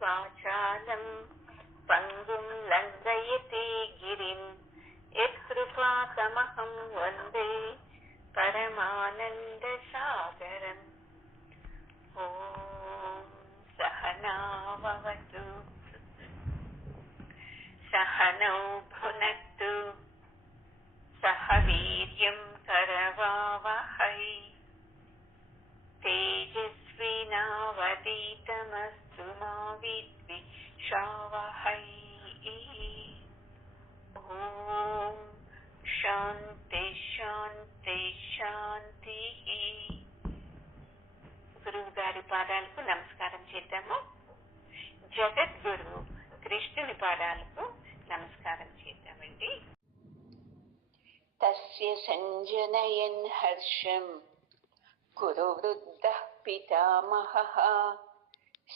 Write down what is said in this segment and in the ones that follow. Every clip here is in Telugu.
వాచాలం పంగుం లంఘయతే గిరిం యత్కృపాతమహం వందే పరమానందసాగరం. ఓం సహనావవతు సహనౌ భునక్తు సహ వీర్యం కరవావహై తేజస్వినావధీతమస్తు మా విద్విషావహై. ఓం శాంతి శాంతి శాంతి. గురువు గారి పాదాలకు నమస్కారం చేద్దాము. జగద్గురు కృష్ణుని పాదాలకు నమస్కారం చేద్దామండి. తస్య సంజనయన్ హర్షం కురువృద్ధః పితామహః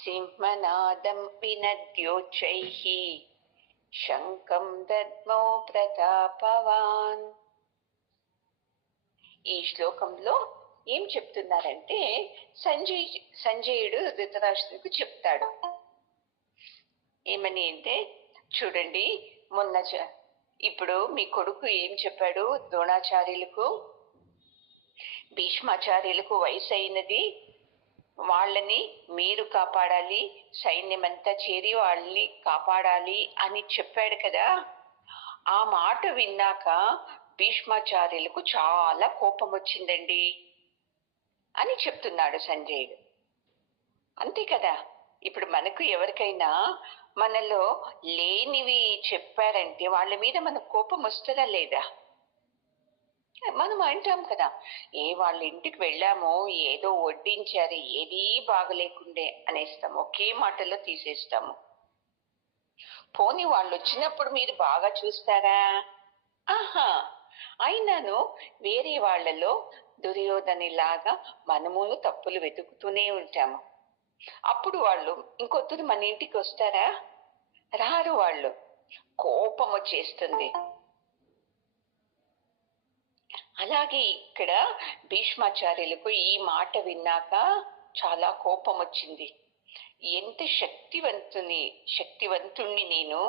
సింహనాదం వినద్యోచ్చైః శంఖం దద్మౌ ప్రతాపవాన్. ఈ శ్లోకంలో ఏం చెప్తున్నారంటే, సంజయుడు ధృతరాష్ట్రుడికి చెప్తాడు ఏమని అంటే, చూడండి, ఇప్పుడు మీ కొడుకు ఏం చెప్పాడు ద్రోణాచార్యులకు, భీష్మాచార్యులకు వయసు అయినది, వాళ్ళని మీరు కాపాడాలి, సైన్యమంతా చేరి వాళ్ళని కాపాడాలి అని చెప్పాడు కదా. ఆ మాట విన్నాక భీష్మాచార్యులకు చాలా కోపం వచ్చిందండి అని చెప్తున్నాడు సంజయుడు. అంతే కదా, ఇప్పుడు మనకు ఎవరికైనా మనలో లేనివి చెప్పారంటే వాళ్ళ మీద మనకు కోపం వస్తుందా లేదా? మనం అంటాం కదా, వాళ్ళ ఇంటికి వెళ్ళామో ఏదో వడ్డించారు, ఏదీ బాగలేకుండే అనేస్తాము, ఒకే మాటలో తీసేస్తాము. పోనీ వాళ్ళు వచ్చినప్పుడు మీరు బాగా చూస్తారా? ఆహా. అయినాను వేరే వాళ్లలో దుర్యోధనిలాగా మనమును తప్పులు వెతుకుతూనే ఉంటాము. అప్పుడు వాళ్ళు ఇంకొద్దురు మన ఇంటికి వస్తారా? రారు. వాళ్ళు కోపం వచ్చేస్తుంది. అలాగే ఇక్కడ భీష్మాచార్యులకు ఈ మాట విన్నాక చాలా కోపం వచ్చింది. ఎంత శక్తివంతుణ్ణి నేను,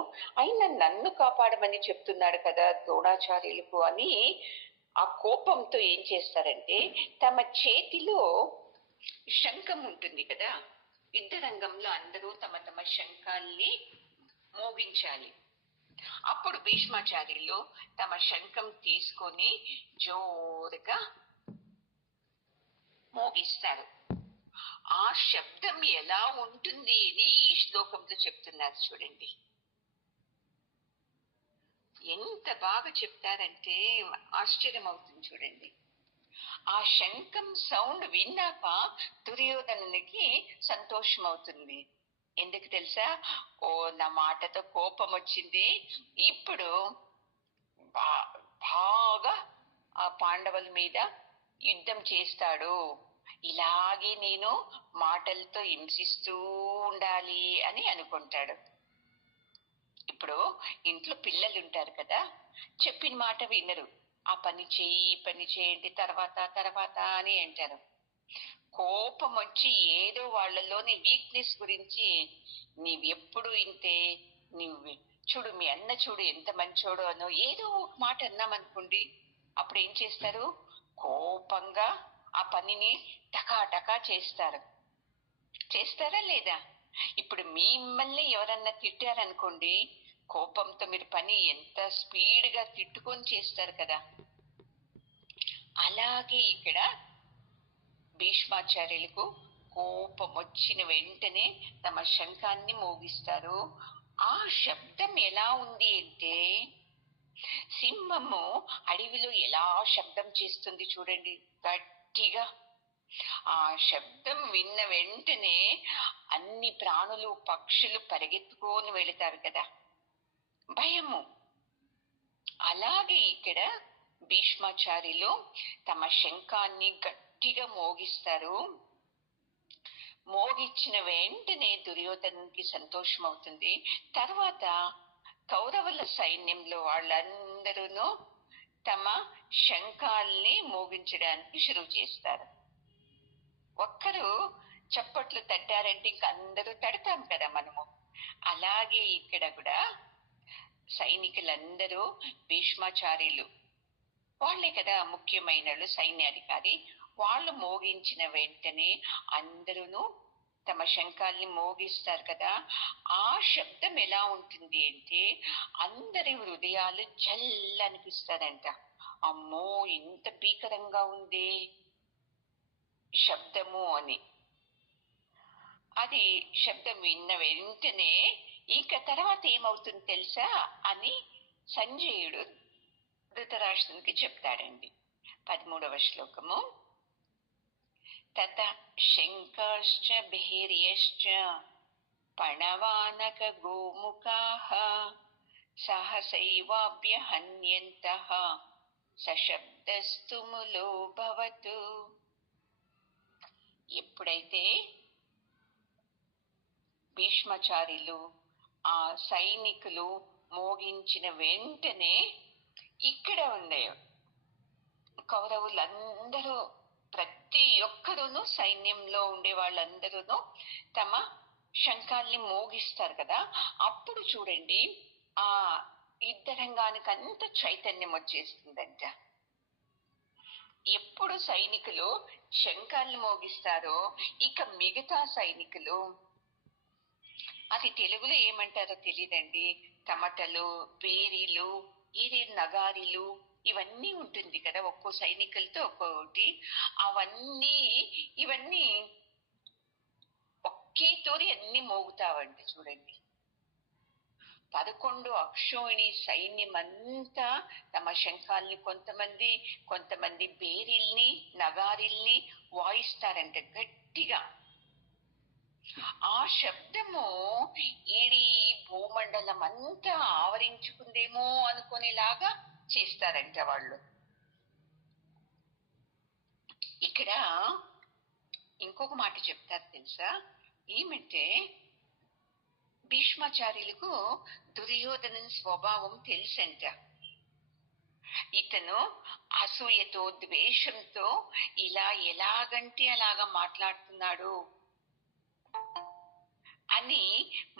అయినా నన్ను కాపాడమని చెప్తున్నాడు కదా ద్రోణాచార్యులకు అని ఆ కోపంతో ఏం చేస్తారంటే, తమ చేతిలో శంఖం ఉంటుంది కదా, యుద్ధ రంగంలో అందరూ తమ తమ శంఖాల్ని మోగించాలి. అప్పుడు భీష్మాచార్యులు తమ శంఖం తీసుకొని జోరుగా మోగిస్తారు. ఆ శబ్దం ఎలా ఉంటుంది అని ఈ శ్లోకంలో చెప్తున్నారు. చూడండి ఎంత బాగా చెప్తారంటే ఆశ్చర్యం అవుతుంది. చూడండి, ఆ శంఖం సౌండ్ విన్నాక దుర్యోధనునికి సంతోషం అవుతుంది. ఎందుకు తెలుసా? నా మాటతో కోపం వచ్చింది, ఇప్పుడు బాగా ఆ పాండవుల మీద యుద్ధం చేస్తాడు, ఇలాగే నేను మాటలతో హింసిస్తూ ఉండాలి అని అనుకుంటాడు. ఇప్పుడు ఇంట్లో పిల్లలు ఉంటారు కదా, చెప్పిన మాట వినరు. ఆ పని చేయండి తర్వాత తర్వాత అని అంటారు. కోపం వచ్చి ఏదో వాళ్ళలోని వీక్నెస్ గురించి, నీవెప్పుడు ఇంతే, నువ్వు చూడు, మీ అన్న చూడు ఎంత మంచోడో అనో ఏదో ఒక మాట అన్నామనుకోండి, అప్పుడు ఏం చేస్తారు? కోపంగా ఆ పనిని టకా చేస్తారు. చేస్తారా లేదా? ఇప్పుడు మిమ్మల్ని ఎవరన్నా తిట్టారనుకోండి, కోపంతో మీరు పని ఎంత స్పీడ్గా తిట్టుకొని చేస్తారు కదా. అలాగే ఇక్కడ భీష్మాచార్యులకు కోపం వచ్చిన వెంటనే తమ శంఖాన్ని మోగిస్తారు. ఆ శబ్దం ఎలా ఉంది అంటే, సింహము అడవిలో ఎలా శబ్దం చేస్తుంది చూడండి, గట్టిగా. ఆ శబ్దం విన్న వెంటనే అన్ని ప్రాణులు, పక్షులు పరిగెత్తుకొని వెళతారు కదా, భయము. అలాగే ఇక్కడ భీష్మాచార్యులు తమ శంఖాన్ని గట్టిగా మోగిస్తారు. మోగించిన వెంటనే దుర్యోధనునికి సంతోషం అవుతుంది. తర్వాత కౌరవుల సైన్యంలో వాళ్ళందరూ తమ శంఖాల్ని మోగించడానికి షురువు చేస్తారు. ఒక్కరు చప్పట్లు తట్టారంటే ఇంక అందరూ తడతాం కదా మనము. అలాగే ఇక్కడ కూడా సైనికులందరూ భీష్మాచార్యులు వాళ్ళే కదా ముఖ్యమైన సైన్యాధికారి. వాళ్ళు మోగించిన వెంటనే అందరూను తమ శంఖాల్ని మోగిస్తారు కదా. ఆ శబ్దం ఎలా ఉంటుంది అంటే అందరి హృదయాలు జల్ అనిపిస్తారంట. అమ్మో, ఇంత భీకరంగా ఉంది శబ్దము అని. అది శబ్దం విన్న వెంటనే ఇక తర్వాత ఏమవుతుంది తెలుసా అని సంజయుడు ధృతరాష్ట్రునికి చెప్తాడండి. 13వ శ్లోకము. తత శంఖశ్చ భేర్యశ్చ పణవానక గోముఖాః సహసైవాభ్యహన్యంతః సశబ్దస్తు ములో భవతు. ఎప్పుడైతే భీష్మాచార్యులు ఆ సైనికులు మోగించిన వెంటనే ఇక్కడ ఉండే కౌరవులందరూ ప్రతి ఒక్కరూను సైన్యంలో ఉండే వాళ్ళందరూను తమ శంఖాల్ని మోగిస్తారు కదా. అప్పుడు చూడండి ఆ యుద్ధ రంగానికి అంత చైతన్యం వచ్చేస్తుందంట. ఎప్పుడు సైనికులు శంఖాల్ని మోగిస్తారో ఇక మిగతా సైనికులు, అది తెలుగులో ఏమంటారో తెలియదండి, తమటలు, పేరీలు, ఇది నగారీలు ఇవన్నీ ఉంటుంది కదా ఒక్కో సైనికులతో ఒక్కోటి. ఇవన్నీ ఒకే తోరి అన్ని మోగుతావండి చూడండి. 11 అక్షోహిణి సైన్యం అంతా తమ శంఖాల్ని కొంతమంది బేరిల్ని నగారిల్ని వాయిస్తారంట గట్టిగా. ఆ శబ్దము ఈడి భూమండలం అంతా ఆవరించుకుందేమో అనుకునేలాగా చేస్తారంట వాళ్ళు. ఇక్కడ ఇంకొక మాట చెప్తారు తెలుసా, ఏమంటే భీష్మాచార్యులకు దుర్యోధనుని స్వభావం తెలుసంట. ఇతను అసూయతో ద్వేషంతో ఇలా ఎలాగంటే అలాగా మాట్లాడుతున్నాడు అని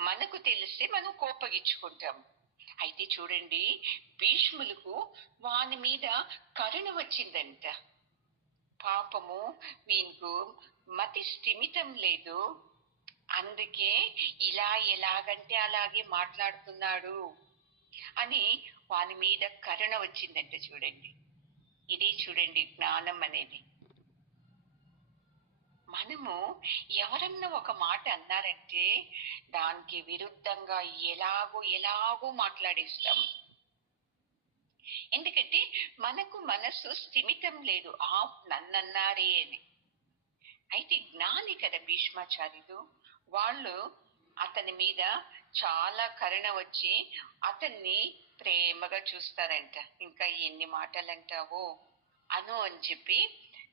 మనకు తెలిస్తే మనం కోపగించుకుంటాం. అయితే చూడండి, భీష్ములకు వాని మీద కరుణ వచ్చిందంట. పాపము, వీనికి మతి స్థిమితం లేదు, అందుకే ఇలా ఎలాగంటే అలాగే మాట్లాడుతున్నాడు అని వాని మీద కరుణ వచ్చిందంట. చూడండి, ఇదే చూడండి జ్ఞానం అనేది. మనము ఎవరన్నా ఒక మాట అన్నారంటే దానికి విరుద్ధంగా ఎలాగో మాట్లాడేస్తాం. ఎందుకంటే మనకు మనసు స్థిమితం లేదు, నన్నన్నారే అని. అయితే జ్ఞాని కదా భీష్మాచార్యులు, వాళ్ళు అతని మీద చాలా కరుణ వచ్చి అతన్ని ప్రేమగా చూస్తారంట. ఇంకా ఎన్ని మాటలు అంటావో అని చెప్పి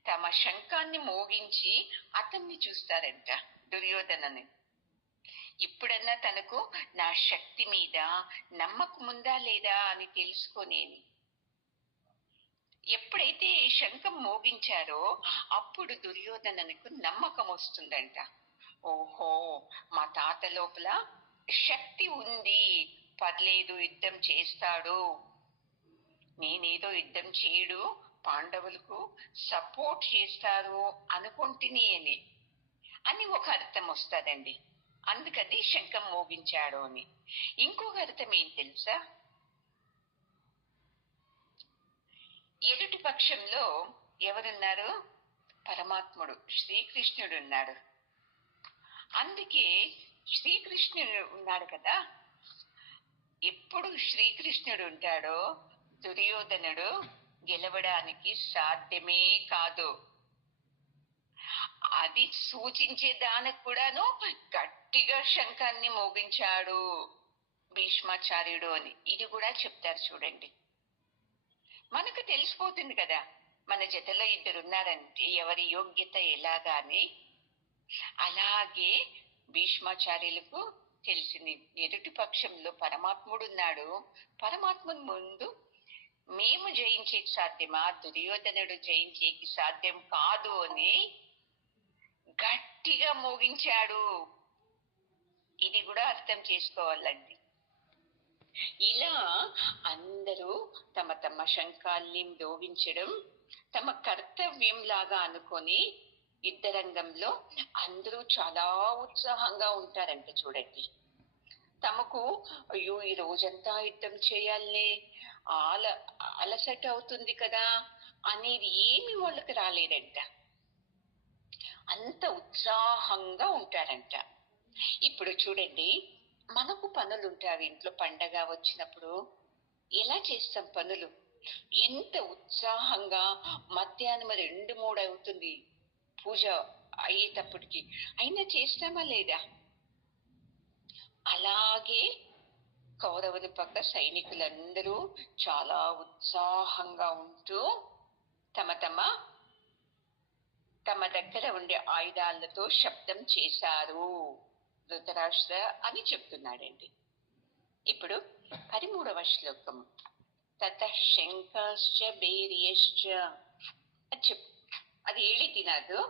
తమ శంఖాన్ని మోగించి అతన్ని చూస్తారంట దుర్యోధనని. ఇప్పుడన్నా తనకు నా శక్తి మీద నమ్మకం ఉందా లేదా అని తెలుసుకొనేని. ఎప్పుడైతే శంఖం మోగించారో అప్పుడు దుర్యోధనకు నమ్మకం వస్తుందంట. ఓహో, మా తాత లోపల శక్తి ఉంది, పర్లేదు యుద్ధం చేస్తాడు, నేనేదో యుద్ధం చేయడు, పాండవులకు సపోర్ట్ చేస్తారు అనుకుంటుని అని ఒక అర్థం వస్తుందండి. అందుకని శంఖం మోగించాడు అని. ఇంకొక అర్థం ఏం తెలుసా, ఎదుటి పక్షంలో ఎవరున్నారు? పరమాత్ముడు శ్రీకృష్ణుడు ఉన్నాడు. అందుకే శ్రీకృష్ణుడు ఉన్నాడు కదా, ఎప్పుడు శ్రీకృష్ణుడు ఉంటాడో దుర్యోధనుడు గెలవడానికి సాధ్యమే కాదు. అది సూచించే దానికి కూడాను గట్టిగా శంఖాన్ని మోగించాడు భీష్మాచార్యుడు అని ఇది కూడా చెప్తారు. చూడండి, మనకు తెలిసిపోతుంది కదా మన జతలో ఇద్దరున్నారంటే ఎవరి యోగ్యత ఎలాగాని. అలాగే భీష్మాచార్యులకు తెలిసింది, ఎదుటి పక్షంలో పరమాత్ముడు ఉన్నాడు, పరమాత్ముని ముందు మేము జయించేకి సాధ్యమా, దుర్యోధనుడు జయించేకి సాధ్యం కాదు అని గట్టిగా మోగించాడు. ఇది కూడా అర్థం చేసుకోవాలండి. ఇలా అందరూ తమ తమ శంఖాల్ని మ్రోగించడం తమ కర్తవ్యం లాగా అనుకొని యుద్ధరంగంలో అందరూ చాలా ఉత్సాహంగా ఉంటారంట చూడండి. తమకు అయ్యో ఈ రోజంతా యుద్ధం చేయాలనే ఆల అలసట అవుతుంది కదా అనేది ఏమి వాళ్ళకి రాలేదంట. అంత ఉత్సాహంగా ఉంటారంట. ఇప్పుడు చూడండి, మనకు పనులుంటాయి ఇంట్లో. పండగ వచ్చినప్పుడు ఎలా చేస్తాం పనులు? ఎంత ఉత్సాహంగా మధ్యాహ్నం 2, 3 అవుతుంది పూజ అయ్యేటప్పటికి, అయినా చేస్తామా లేదా? అలాగే కౌరవుని పక్క సైనికులందరూ చాలా ఉత్సాహంగా ఉంటూ తమ తమ తమ దగ్గర ఉండే ఆయుధాలతో శబ్దం చేశారు ధృతరాష్ట్ర అని చెప్తున్నాడండి. ఇప్పుడు 13వ శ్లోకం. తతః శంఖశ్చ భేర్యశ్చ అది ಹೇಳಿದ್ದೀನದು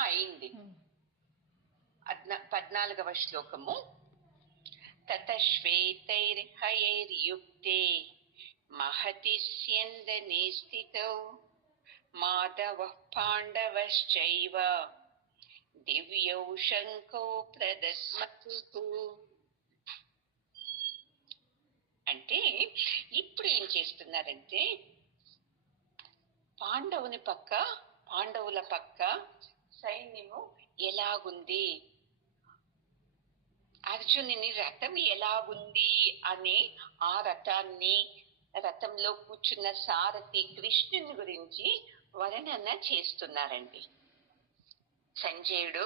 అయింది. 14వ శ్లోకము. తతః శ్వేతైర్హయైర్యుక్తే మహతి స్యందనే స్థితౌ మాధవః పాండవశ్చైవ దివ్యౌ శంఖౌ ప్రదస్మతుః. అంటే ఇప్పుడు ఏం చేస్తున్నారంటే, పాండవుల పక్క సైన్యము ఎలాగుంది, అర్జునుని రథం ఎలాగుంది అని ఆ రథంలో కూర్చున్న సారథి కృష్ణుని గురించి వర్ణన చేస్తున్నారండి. సంజయుడు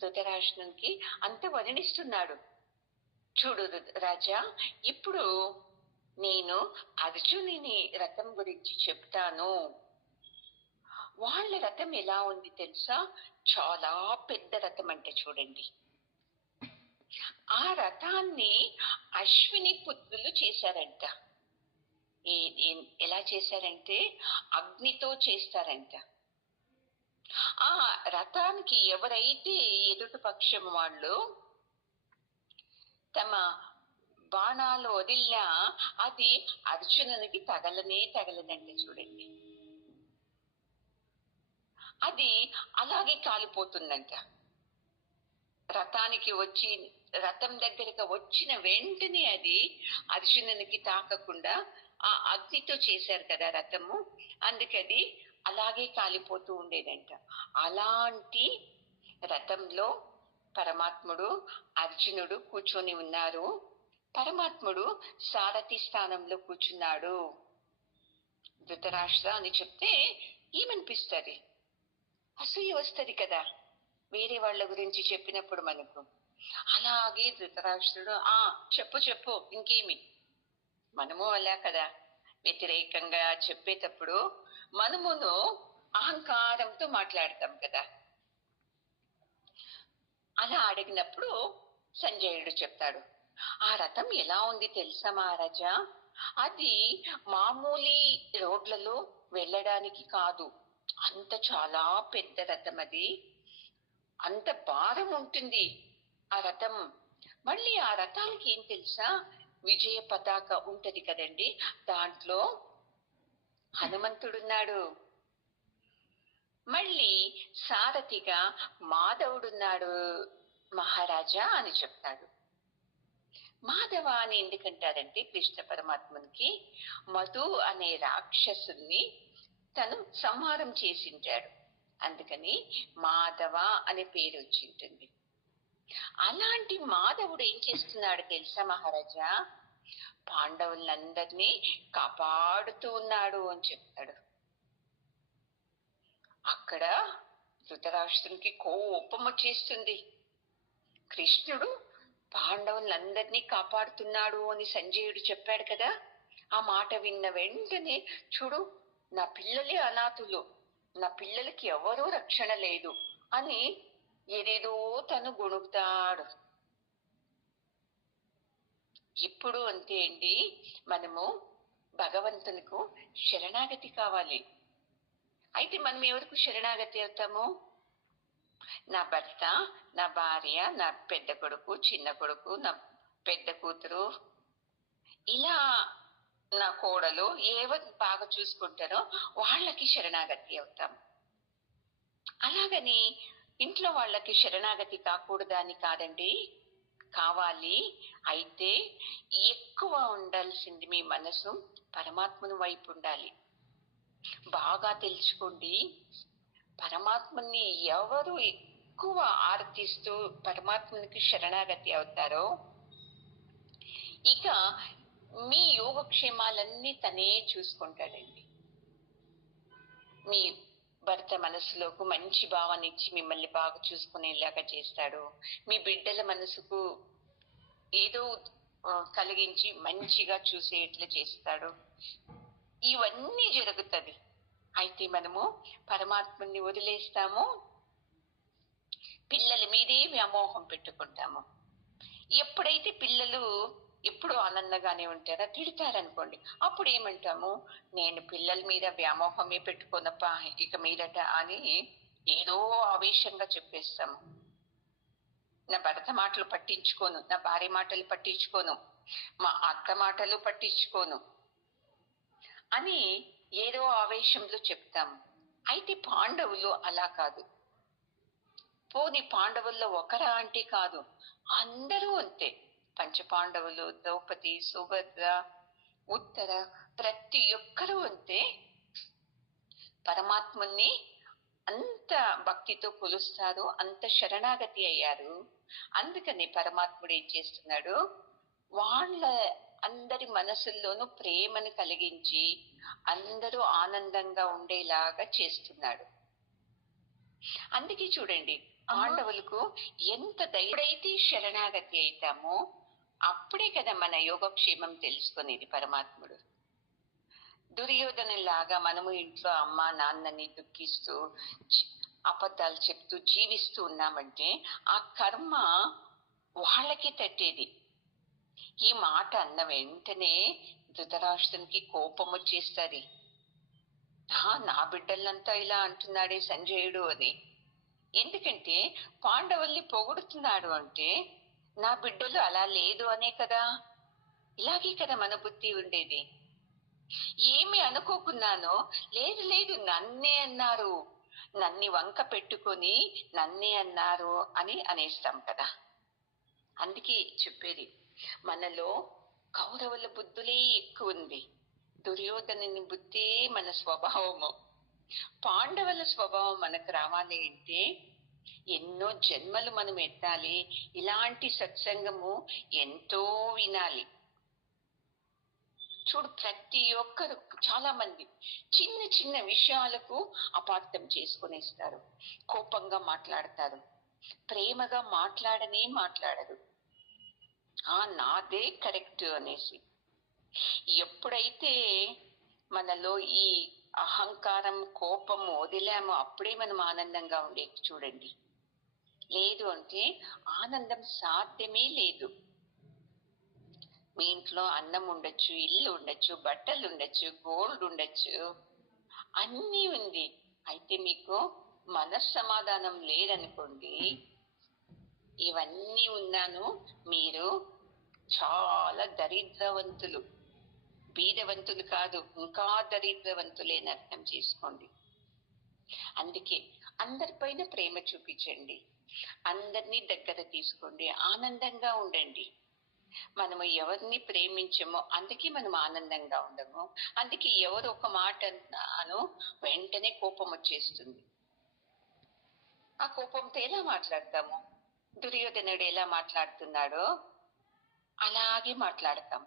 ధృతరాష్ట్రునికి అంత వర్ణిస్తున్నాడు. చూడు రాజా, ఇప్పుడు నేను అర్జునుని రథం గురించి చెప్తాను. వాళ్ళ రథం ఎలా ఉంది తెలుసా? చాలా పెద్ద రథం అంటే చూడండి. ఆ రథాన్ని అశ్విని పుత్రులు చేశారంట. ఎలా చేశారంటే అగ్నితో చేస్తారంట. ఆ రథానికి ఎవరైతే ఎదుటి పక్షం వాళ్ళు తమ బాణాలు వదిలినా అది అర్జునునికి తగలదంటే చూడండి. అది అలాగే కాలిపోతుందంట. రథం దగ్గరికి వచ్చిన వెంటనే అది అర్జునునికి తాకకుండా, ఆ అగ్నితో చేశారు కదా రథము, అందుకది అలాగే కాలిపోతూ ఉండేదంట. అలాంటి రథంలో పరమాత్ముడు అర్జునుడు కూర్చొని ఉన్నారు. పరమాత్ముడు సారథి స్థానంలో కూర్చున్నాడు. ధృతరాష్ట్ర అని చెప్తే ఏమనిపిస్తుంది? అసూయ వస్తుంది కదా వేరే వాళ్ళ గురించి చెప్పినప్పుడు మనకు. అలాగే ధృతరాష్ట్రుడు చెప్పు ఇంకేమి. మనము అలా కదా, వ్యతిరేకంగా చెప్పేటప్పుడు మనమును అహంకారంతో మాట్లాడతాం కదా. అలా అడిగినప్పుడు సంజయుడు చెప్తాడు, ఆ రథం ఎలా ఉంది తెలుసా మహారాజా? అది మామూలు రోడ్లలో వెళ్ళడానికి కాదు, అంత చాలా పెద్ద రథం. అది అంత భారం ఉంటుంది ఆ రథం. మళ్ళీ ఆ రథానికి ఏం తెలుసా, విజయ పతాక ఉంటది కదండి, దాంట్లో హనుమంతుడున్నాడు. మళ్ళీ సారథిగా మాధవుడున్నాడు మహారాజా అని చెప్తాడు. మాధవ అని ఎందుకంటారంటే, కృష్ణ పరమాత్మనికి మధు అనే రాక్షసుని తను సంహారం చేసింటాడు, అందుకని మాధవ అనే పేరు వచ్చింటుంది. అలాంటి మాధవుడు ఏం చేస్తున్నాడు తెలుసా మహారాజా? పాండవులందరినీ కాపాడుతూ ఉన్నాడు అని చెప్తాడు. అక్కడ ధృతరాష్ట్రునికి కోపం వచ్చేస్తుంది. కృష్ణుడు పాండవులందరినీ కాపాడుతున్నాడు అని సంజయుడు చెప్పాడు కదా, ఆ మాట విన్న వెంటనే చూడు, నా పిల్లలే అనాథులు, నా పిల్లలకి ఎవరూ రక్షణ లేదు అని ఏదేదో తను గొణుగుతాడు. ఇప్పుడు అంతే అండి, మనము భగవంతునికి శరణాగతి కావాలి. అయితే మనం ఎవరికి శరణాగతి అవుతాము? నా భర్త, నా భార్య, నా పెద్ద కొడుకు, చిన్న కొడుకు, నా పెద్ద కూతురు, ఇలా నా కోడలు ఎవరు బాగా చూసుకుంటారో వాళ్ళకి శరణాగతి అవుతాం. అలాగని ఇంట్లో వాళ్ళకి శరణాగతి కాకూడదా అని కాదండి, కావాలి. అయితే ఎక్కువ ఉండాల్సింది మీ మనసు పరమాత్మను వైపు ఉండాలి. బాగా తెలుసుకోండి, పరమాత్మని ఎవరు ఎక్కువ ఆరాధిస్తూ పరమాత్మనికి శరణాగతి అవుతారో ఇక మీ యోగక్షేమాలన్నీ తనే చూసుకుంటాడండి. మీ భర్త మనసులోకి మంచి భావన ఇచ్చి మిమ్మల్ని బాగా చూసుకునేలాగా చేస్తాడు. మీ బిడ్డల మనసుకు ఏదో కలిగించి మంచిగా చూసేట్లా చేస్తాడు. ఇవన్నీ జరుగుతుంది. అయితే మనము పరమాత్మని వదిలేస్తాము, పిల్లల మీదే వ్యామోహం పెట్టుకుంటాము. ఎప్పుడైతే పిల్లలు ఎప్పుడు ఆనందంగానే ఉంటారో తిడతారనుకోండి, అప్పుడు ఏమంటాము, నేను పిల్లల మీద వ్యామోహమే పెట్టుకోనప్ప ఇక మీదట అని ఏదో ఆవేశంగా చెప్పేస్తాము. నా భర్త మాటలు పట్టించుకోను, నా భార్య మాటలు పట్టించుకోను, మా అత్త మాటలు పట్టించుకోను అని ఏదో ఆవేశంలో చెప్తాము. అయితే పాండవులు అలా కాదు. పోని పాండవుల్లో ఒకరా అంటే కాదు, అందరూ అంతే. పంచపాండవులు, ద్రౌపది, సుభద్ర, ఉత్తర, ప్రతి ఒక్కరూ అంతే. పరమాత్ముని అంత భక్తితో కొలుస్తారు, అంత శరణాగతి అయ్యారు. అందుకని పరమాత్ముడు ఏం చేస్తున్నాడు, వాళ్ళ అందరి మనసుల్లోనూ ప్రేమను కలిగించి అందరూ ఆనందంగా ఉండేలాగా చేస్తున్నాడు. అందుకే చూడండి, పాండవులకు ఎంత ఎప్పుడైతే శరణాగతి అవుతామో అప్పుడే కదా మన యోగక్షేమం తెలుసుకునేది పరమాత్ముడు. దుర్యోధనలాగా మనము ఇంట్లో అమ్మ నాన్నని దుఃఖిస్తూ అబద్ధాలు చెప్తూ జీవిస్తూ ఉన్నామంటే ఆ కర్మ వాళ్ళకి తట్టేది. ఈ మాట అన్న వెంటనే ధృతరాష్ట్రునికి కోపం వచ్చేస్తుంది. నా బిడ్డలంతా ఇలా అంటున్నాడే సంజయుడు అని. ఎందుకంటే పాండవుల్ని పొగుడుతున్నాడు అంటే నా బిడ్డలు అలా లేదు అనే కదా. ఇలాగే కదా మన బుద్ధి ఉండేది. ఏమి అనుకోకున్నానో, లేదు లేదు నన్నే అన్నారు, నన్ని వంక పెట్టుకొని నన్నే అన్నారు అని అనేస్తాం కదా. అందుకే చెప్పేది, మనలో కౌరవుల బుద్ధులే ఎక్కువ ఉంది, దుర్యోధనుని బుద్ధే మన స్వభావము. పాండవుల స్వభావం మనకు రావాలి అంటే ఎన్నో జన్మలు మనం ఎత్తాలి. ఇలాంటి సత్సంగము ఎంతో వినాలి. చూడు, ప్రతి ఒక్కరు చాలా మంది చిన్న చిన్న విషయాలకు అపార్థం చేసుకునేస్తారు, కోపంగా మాట్లాడతారు, ప్రేమగా మాట్లాడరు. నాదే కరెక్ట్ అనేసి. ఎప్పుడైతే మనలో ఈ అహంకారం కోపం వదిలామో అప్పుడే మనం ఆనందంగా ఉండేది. చూడండి, లేదు అంటే ఆనందం సాధ్యమే లేదు. మీ ఇంట్లో అన్నం ఉండొచ్చు, ఇల్లు ఉండొచ్చు, బట్టలు ఉండొచ్చు, గోల్డ్ ఉండొచ్చు, అన్నీ ఉంది. అయితే మీకు మనస్సమాధానం లేదనుకోండి, ఇవన్నీ ఉన్నాను, మీరు చాలా దరిద్రవంతులు, బీదవంతులు కాదు, ఇంకా దరిద్రవంతులేని అర్థం చేసుకోండి. అందుకే అందరిపైన ప్రేమ చూపించండి, అందరినీ దగ్గర తీసుకోండి, ఆనందంగా ఉండండి. మనము ఎవరిని ప్రేమించమో అందుకే మనం ఆనందంగా ఉండము. అందుకే ఎవరు ఒక మాట అను వెంటనే కోపం వచ్చేస్తుంది. ఆ కోపంతో ఎలా మాట్లాడతాము? దుర్యోధనుడు ఎలా మాట్లాడుతున్నాడో అలాగే మాట్లాడతాం.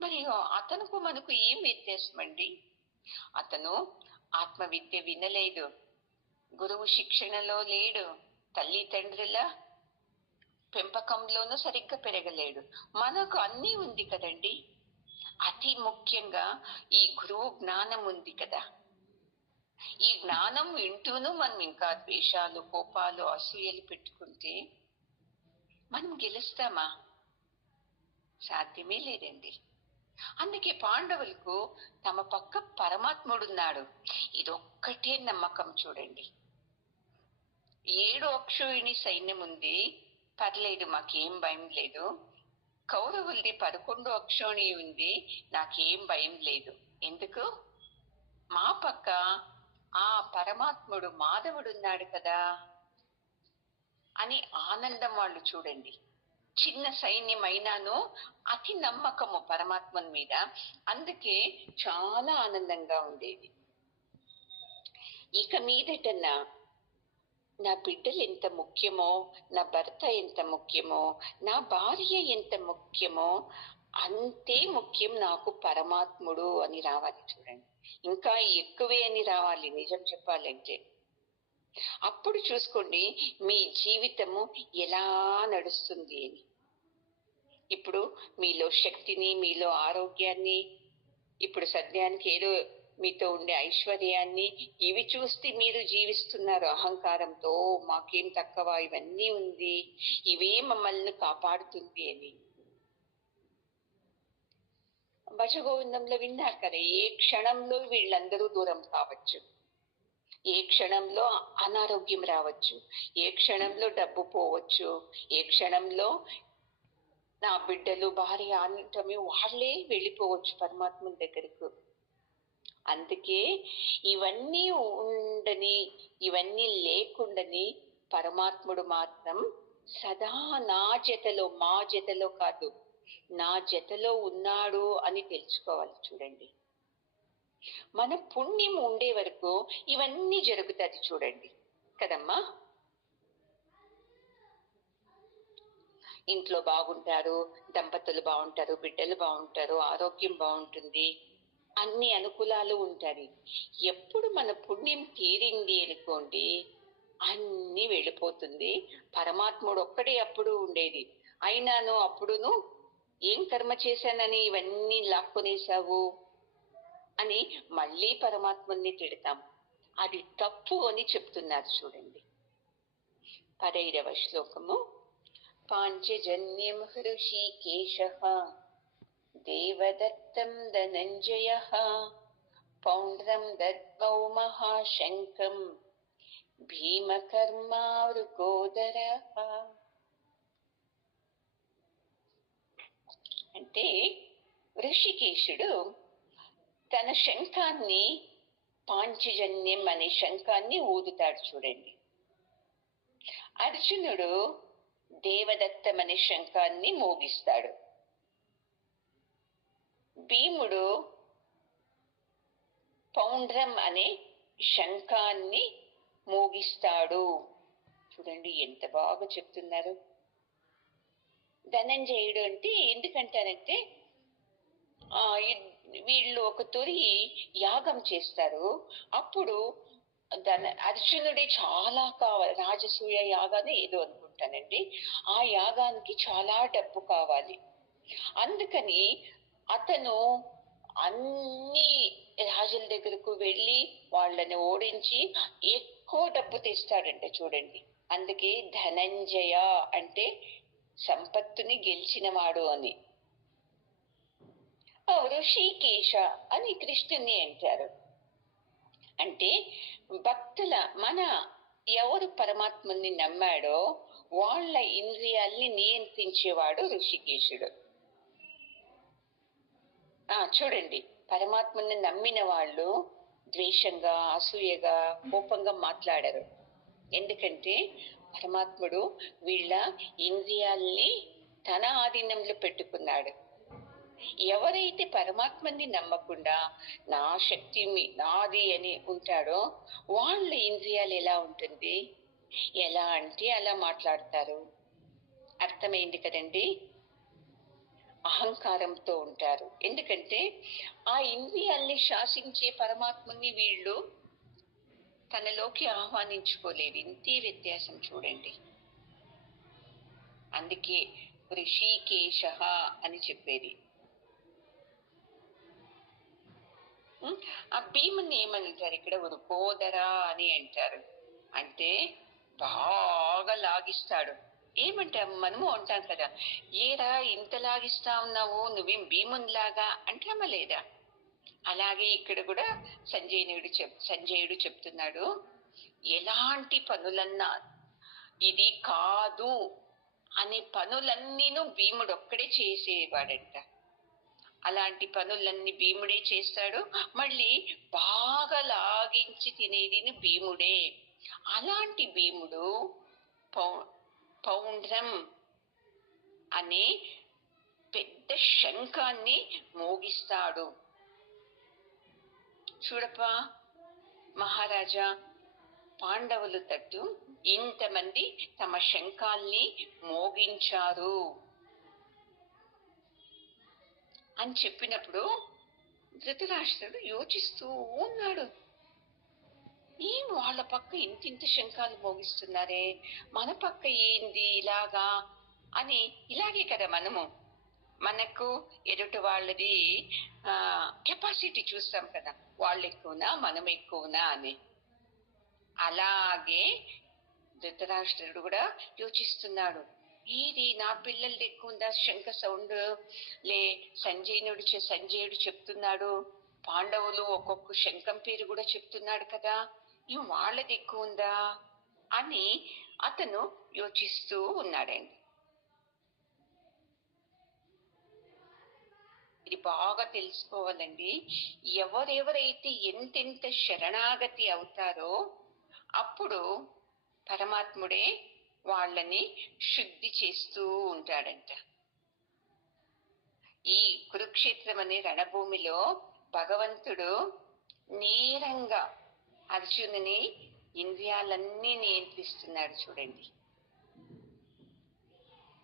మరి అతనుకు మనకు ఏం వ్యత్యాసం అండి? అతను ఆత్మవిద్య వినలేదు, గురువు శిక్షణలో లేడు, తల్లి తండ్రుల పెంపకంలోనూ సరిగ్గా పెరగలేడు. మనకు అన్నీ ఉంది కదండి. అతి ముఖ్యంగా ఈ గురువు జ్ఞానం ఉంది కదా. ఈ జ్ఞానం వింటూను మనం ఇంకా ద్వేషాలు, కోపాలు, అసూయలు పెట్టుకుంటే మనం గెలుస్తామా? సాధ్యమే లేదండి. అందుకే పాండవులకు తమ పక్క పరమాత్ముడున్నాడు. ఇదొక్కటే నమ్మకం చూడండి. 7 అక్షోహిణి సైన్యం ఉంది, పర్లేదు మాకేం భయం లేదు. కౌరవులది 11 అక్షోణి ఉంది, నాకేం భయం లేదు. ఎందుకు? మా పక్క ఆ పరమాత్ముడు మాధవుడున్నాడు కదా అని ఆనందం వాళ్ళు చూడండి. చిన్న సైన్యం అయినాను అతి నమ్మకము పరమాత్మని మీద, అందుకే చాలా ఆనందంగా ఉండేది. ఇక మీదటన్నా నా బిడ్డలు ఎంత ముఖ్యమో, నా భర్త ఎంత ముఖ్యమో, నా భార్య ఎంత ముఖ్యమో, అంతే ముఖ్యం నాకు పరమాత్ముడు అని రావాలి చూడండి. ఇంకా ఎక్కువే అని రావాలి నిజం చెప్పాలంటే. అప్పుడు చూసుకోండి మీ జీవితము ఎలా నడుస్తుంది అని. ఇప్పుడు మీలో శక్తిని, మీలో ఆరోగ్యాన్ని, ఇప్పుడు సద్యానికి ఏదో మీతో ఉండే ఐశ్వర్యాన్ని, ఇవి చూస్తే మీరు జీవిస్తున్నారు అహంకారంతో. మాకేం తక్కువ, ఇవన్నీ ఉంది, ఇవే మమ్మల్ని కాపాడుతుంది అని. భజగోవిందంలో విన్నారు కదా, ఏ క్షణంలో వీళ్ళందరూ దూరం కావచ్చు, ఏ క్షణంలో అనారోగ్యం రావచ్చు, ఏ క్షణంలో డబ్బు పోవచ్చు, ఏ క్షణంలో నా బిడ్డలు భార్య అనటమే వాళ్ళే వెళ్ళిపోవచ్చు పరమాత్మ దగ్గరకు. అందుకే ఇవన్నీ ఉండని, ఇవన్నీ లేకుండాని పరమాత్ముడు మాత్రం సదా నా జతలో, మా జతలో కాదు, నా జతలో ఉన్నాడు అని తెలుసుకోవాలి చూడండి. మన పుణ్యం ఉండే వరకు ఇవన్నీ జరుగుతుంది చూడండి కదమ్మా. ఇంట్లో బాగుంటారు, దంపతులు బాగుంటారు, బిడ్డలు బాగుంటారు, ఆరోగ్యం బాగుంటుంది, అన్ని అనుకూలాలు ఉంటాయి. ఎప్పుడు మన పుణ్యం తీరింది అనుకోండి, అన్ని వెళ్ళిపోతుంది. పరమాత్ముడు ఒక్కడే అప్పుడు ఉండేది. అయినాను అప్పుడును ఏం కర్మ చేశానని ఇవన్నీ లాక్కొనేశావు అని మళ్ళీ పరమాత్మని తిడతాం. అది తప్పు అని చెప్తున్నారు చూడండి. 15వ శ్లోకము. పాంచజన్యం హృషీకేశః దేవదత్తం ధనంజయః పౌండ్రం దద్మౌ మహాశంఖం భీమకర్మావృకోదరః. అంటే ఋషికేశుడు తన శంఖాన్ని, పాంచజన్యం అనే శంఖాన్ని ఊదుతాడు చూడండి. అర్జునుడు దేవదత్తం అనే శంఖాన్ని మోగిస్తాడు. భీముడు పౌండ్రం అనే శంఖాన్ని మోగిస్తాడు. చూడండి ఎంత బాగా చెప్తున్నారు. ధనంజయుడు అంటే ఎందుకంటారంటే వీళ్ళు ఒక తొరి యాగం చేస్తారు. అప్పుడు అర్జునుడే చాలా కావాలి, రాజసూయ యాగాన్ని ఏదో అనుకుంటానండి. ఆ యాగానికి చాలా డబ్బు కావాలి. అందుకని అతను అన్ని రాజుల దగ్గరకు వెళ్ళి వాళ్ళని ఓడించి ఎక్కువ డబ్బు తెస్తాడంట చూడండి. అందుకే ధనంజయ అంటే సంపత్తుని గెలిచినవాడు అని. ఋషికేశ అని కృష్ణుని అంటారు. అంటే భక్తుల, మన ఎవరు పరమాత్మని నమ్మాడో వాళ్ళ ఇంద్రియాల్ని నియంత్రించేవాడు ఋషికేశుడు. చూడండి, పరమాత్మని నమ్మిన వాళ్ళు ద్వేషంగా, అసూయగా, కోపంగా మాట్లాడరు. ఎందుకంటే పరమాత్ముడు వీళ్ళ ఇంద్రియాల్ని తన ఆధీనంలో పెట్టుకున్నాడు. ఎవరైతే పరమాత్మని నమ్మకుండా నా శక్తి నాది అని ఉంటాడో వాళ్ళ ఇంద్రియాలు ఎలా ఉంటుంది, ఎలా అంటే అలా మాట్లాడతారు. అర్థమైంది కదండి. అహంకారంతో ఉంటారు. ఎందుకంటే ఆ ఇంద్రియాల్ని శాసించే పరమాత్మని వీళ్ళు తనలోకి ఆహ్వానించుకోలేదు. ఇంతే వ్యత్యాసం చూడండి. అందుకే ఋషికేశ అని చెప్పేది. ఆ భీముని ఏమంటారు ఇక్కడ, వృకోదర అని అంటారు. అంటే బాగా లాగిస్తాడు. ఏమంటాం మనము అంటాం కదా, ఏరా ఇంతలాగిస్తా ఉన్నావు, నువ్వేం భీమునిలాగా అంటామా లేదా? అలాగే ఇక్కడ కూడా సంజయుడు చెప్తున్నాడు, ఎలాంటి పనులన్నా ఇది కాదు అనే పనులన్నీను భీముడు ఒక్కడే చేసేవాడంట. అలాంటి పనులన్నీ భీముడే చేస్తాడు. మళ్ళీ బాగా లాగించి తినేది భీముడే. అలాంటి భీముడు పౌండ్రం అనే పెద్ద శంఖాన్ని మోగిస్తాడు. చూడప్పా మహారాజా, పాండవులు తట్టు ఇంతమంది తమ శంఖాల్ని మోగించారు అని చెప్పినప్పుడు ధృతరాష్ట్రుడు యోచిస్తూ ఉన్నాడు. ఏం వాళ్ళ పక్క ఇంతింత శంఖాలు మోగిస్తున్నారే, మన పక్క ఏంది ఇలాగా అని. ఇలాగే కదా మనకు ఎదుటి వాళ్ళది కెపాసిటీ చూస్తాం కదా, వాళ్ళు ఎక్కువనా మనం ఎక్కువనా అని. అలాగే ధృతరాష్ట్రుడు కూడా యోచిస్తున్నాడు, ఇది నా పిల్లలది ఎక్కువ ఉందా శంఖ సౌండ్, సంజయుడు చెప్తున్నాడు, పాండవులు ఒక్కొక్క శంఖం పేరు కూడా చెప్తున్నాడు కదా, వాళ్ళది ఎక్కువ ఉందా అని అతను యోచిస్తూ ఉన్నాడండి. ఇది బాగా తెలుసుకోవాలండి. ఎవరెవరైతే ఎంతెంత శరణాగతి అవుతారో అప్పుడు పరమాత్ముడే వాళ్ళని శుద్ధి చేస్తూ ఉంటాడంట. ఈ కురుక్షేత్రం అనే రణభూమిలో భగవంతుడు నేరంగా అర్జునుని ఇంద్రియాలన్నీ నియంత్రిస్తున్నాడు చూడండి.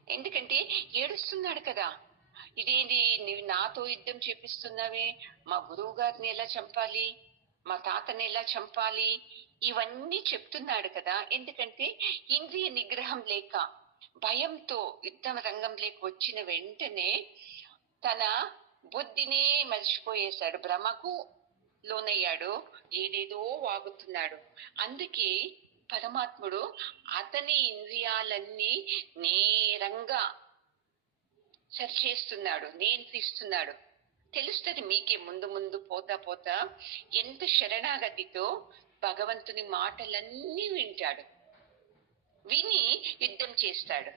ఎందుకంటే ఏడుస్తున్నాడు కదా, ఇదేంటి నువ్వు నాతో యుద్ధం చేపిస్తున్నావే, మా గురువు గారిని ఎలా చంపాలి, మా తాతని ఎలా చంపాలి, ఇవన్నీ చెప్తున్నాడు కదా. ఎందుకంటే ఇంద్రియ నిగ్రహం లేక భయంతో యుద్ధం రంగంలోకి వచ్చిన వెంటనే తన బుద్ధినే మర్చిపోయేశాడు, భ్రమకు లోనయ్యాడు, ఏదేదో వాగుతున్నాడు. అందుకే పరమాత్ముడు అతని ఇంద్రియాలన్నీ నేరంగా సరిచేస్తున్నాడు, నియంత్రిస్తున్నాడు. తెలుస్తుంది మీకే ముందు ముందు పోతా పోతా ఎంత శరణాగతితో భగవంతుని మాటలన్నీ వింటాడు, విని యుద్ధం చేస్తాడు.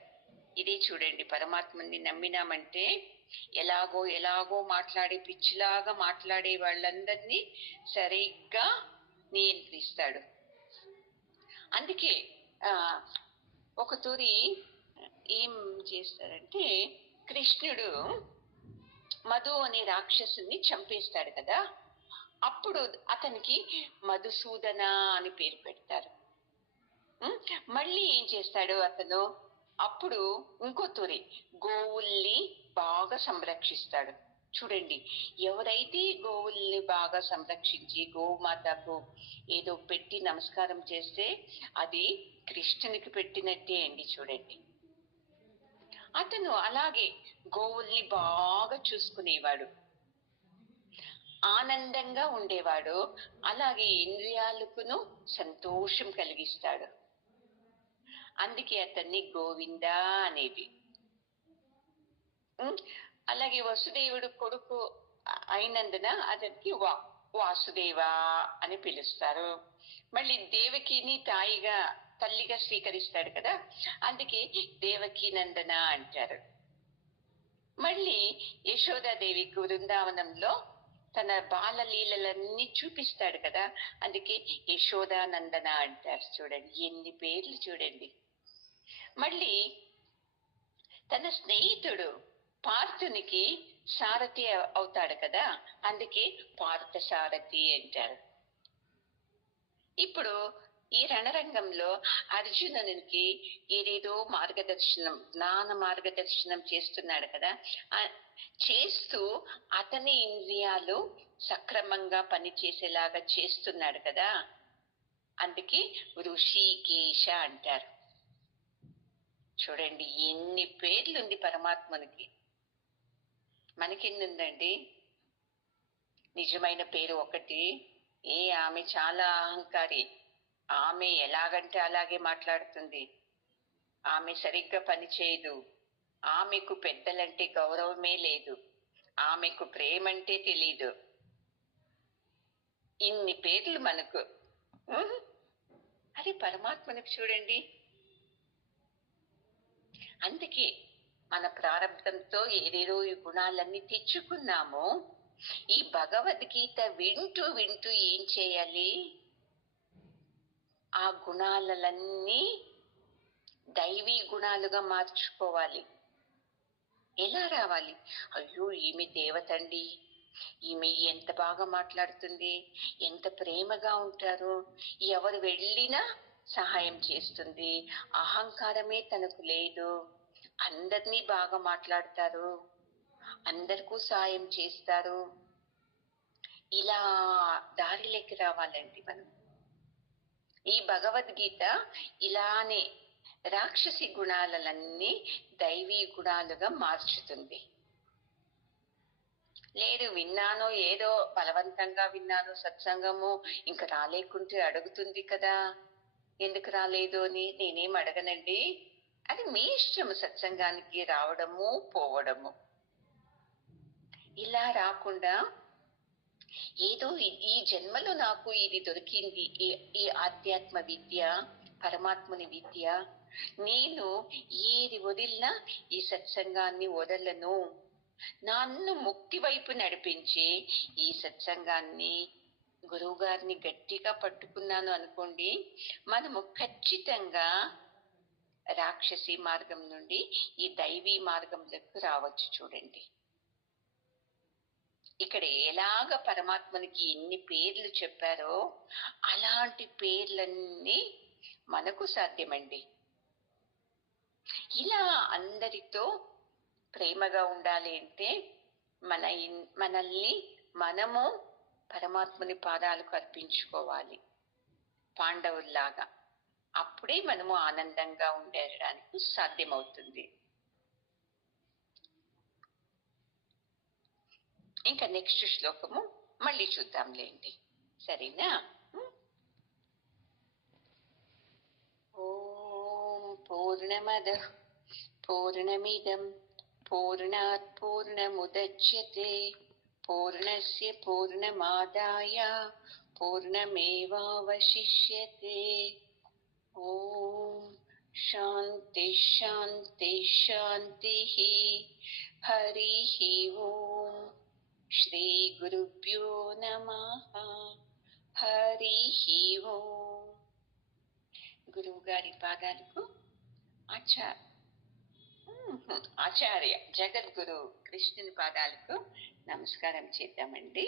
ఇదే చూడండి, పరమాత్మని నమ్మినామంటే ఎలాగో మాట్లాడే పిచ్చిలాగా మాట్లాడే వాళ్ళందరినీ సరిగ్గా నియంత్రిస్తాడు. అందుకే ఒక తూరి ఏం చేస్తాడంటే, కృష్ణుడు మధు అనే రాక్షసుని చంపేస్తాడు కదా, అప్పుడు అతనికి మధుసూదన అని పేరు పెడతారు. మళ్ళీ ఏం చేస్తాడు అతను, అప్పుడు ఇంకో తూరి గోవుల్ని బాగా సంరక్షిస్తాడు. చూడండి, ఎవరైతే గోవుల్ని బాగా సంరక్షించి గోమాతకు ఏదో పెట్టి నమస్కారం చేస్తే అది కృష్ణునికి పెట్టినట్టే అండి. చూడండి, అతను అలాగే గోవుల్ని బాగా చూసుకునేవాడు, ఆనందంగా ఉండేవాడు. అలాగే ఇంద్రియాలకును సంతోషం కలిగిస్తాడు. అందుకే అతన్ని గోవింద అనేది. అలాగే వసుదేవుడు కొడుకు అయినందున అతనికి వాసుదేవ అని పిలుస్తారు. మళ్ళీ దేవకిని తల్లిగా స్వీకరిస్తాడు కదా, అందుకే దేవకీ నందన అంటారు. మళ్ళీ యశోదాదేవికి బృందావనంలో తన బాలలీలలన్నీ చూపిస్తాడు కదా, అందుకే యశోదానందన అంటారు. చూడండి ఎన్ని పేర్లు చూడండి. మళ్ళీ తన స్నేహితుడు పార్థునికి సారథి అవుతాడు కదా, అందుకే పార్థ సారథి అంటారు. ఇప్పుడు ఈ రణరంగంలో అర్జునునికి ఏదేదో జ్ఞాన మార్గదర్శనం చేస్తున్నాడు కదా, చేస్తూ అతని ఇంద్రియాలు సక్రమంగా పనిచేసేలాగా చేస్తున్నాడు కదా, అందుకే ఋషికేశ అంటారు. చూడండి ఎన్ని పేర్లుంది పరమాత్మనికి. మనకెందుందండి నిజమైన పేరు ఒకటి. ఆమె చాలా అహంకారి, ఆమె ఎలాగంటే అలాగే మాట్లాడుతుంది. ఆమె సరిగ్గా పనిచేయదు, ఆమెకు పెద్దలంటే గౌరవమే లేదు, ఆమెకు ప్రేమంటే తెలీదు. ఇన్ని పేర్లు మనకు. అది పరమాత్మనికి చూడండి. అందుకే మన ప్రారంభంతో ఏదేదో ఈ గుణాలన్నీ తెచ్చుకున్నాము. ఈ భగవద్గీత వింటూ వింటూ ఏం చేయాలి? ఆ గుణాలన్నీ దైవీ గుణాలుగా మార్చుకోవాలి. ఎలా రావాలి? అయ్యో, ఈమె దేవతండి, ఈమె ఎంత బాగా మాట్లాడుతుంది, ఎంత ప్రేమగా ఉంటారు, ఎవరు వెళ్ళినా సహాయం చేస్తుంది, అహంకారమే తనకు లేదు, అందరినీ బాగా మాట్లాడతారు, అందరికీ సాయం చేస్తారు. ఇలా దారిలోకి రావాలండి మనం. ఈ భగవద్గీత ఇలానే రాక్షసి గుణాలన్నీ దైవీ గుణాలుగా మార్చుతుంది. లేదు, విన్నాను, ఏదో బలవంతంగా విన్నాను సత్సంగము, ఇంకా రాలేకుంటే అడుగుతుంది కదా, ఎందుకు రాలేదు అని. నేనేం అడగనండి, అది మీ ఇష్టము సత్సంగానికి రావడము పోవడము. ఇలా రాకుండా ఏదో ఈ జన్మలో నాకు ఇది దొరికింది, ఈ ఆధ్యాత్మ విద్య, పరమాత్ముని విద్య, నేను ఏది వదిలినా ఈ సత్సంగాన్ని వదలను, నన్ను ముక్తి వైపు నడిపించి ఈ సత్సంగాన్ని, గురువు గారిని గట్టిగా పట్టుకున్నాను అనుకోండి, మనము ఖచ్చితంగా రాక్షసి మార్గం నుండి ఈ దైవీ మార్గంలోకి రావచ్చు. చూడండి, ఇక్కడ ఎలాగ పరమాత్మనికి ఎన్ని పేర్లు చెప్పారో అలాంటి పేర్లన్నీ మనకు సాధ్యమండి. ఇలా అందరితో ప్రేమగా ఉండాలి అంటే మనల్ని మనము పరమాత్మని పాదాలకు అర్పించుకోవాలి, పాండవుల్లాగా. అప్పుడే మనము ఆనందంగా ఉండడానికి సాధ్యమవుతుంది. ఇంకా నెక్స్ట్ శ్లోకము మళ్ళీ చూద్దాంలేండి, సరేనా? ఓం పూర్ణమదః పూర్ణమిదం పూర్ణాత్ పూర్ణముదచ్యతే పూర్ణస్య పూర్ణమాదాయ పూర్ణమేవావశిష్యతే. ఓం శాంతి శాంతి శాంతి. హరి ఓం. శ్రీ గురుభ్యో నమః. హరి ఓం. గురువు గారి పాదాలకు ఆచార్య జగద్గురు కృష్ణుని పాదాలకు నమస్కారం చేద్దామండి.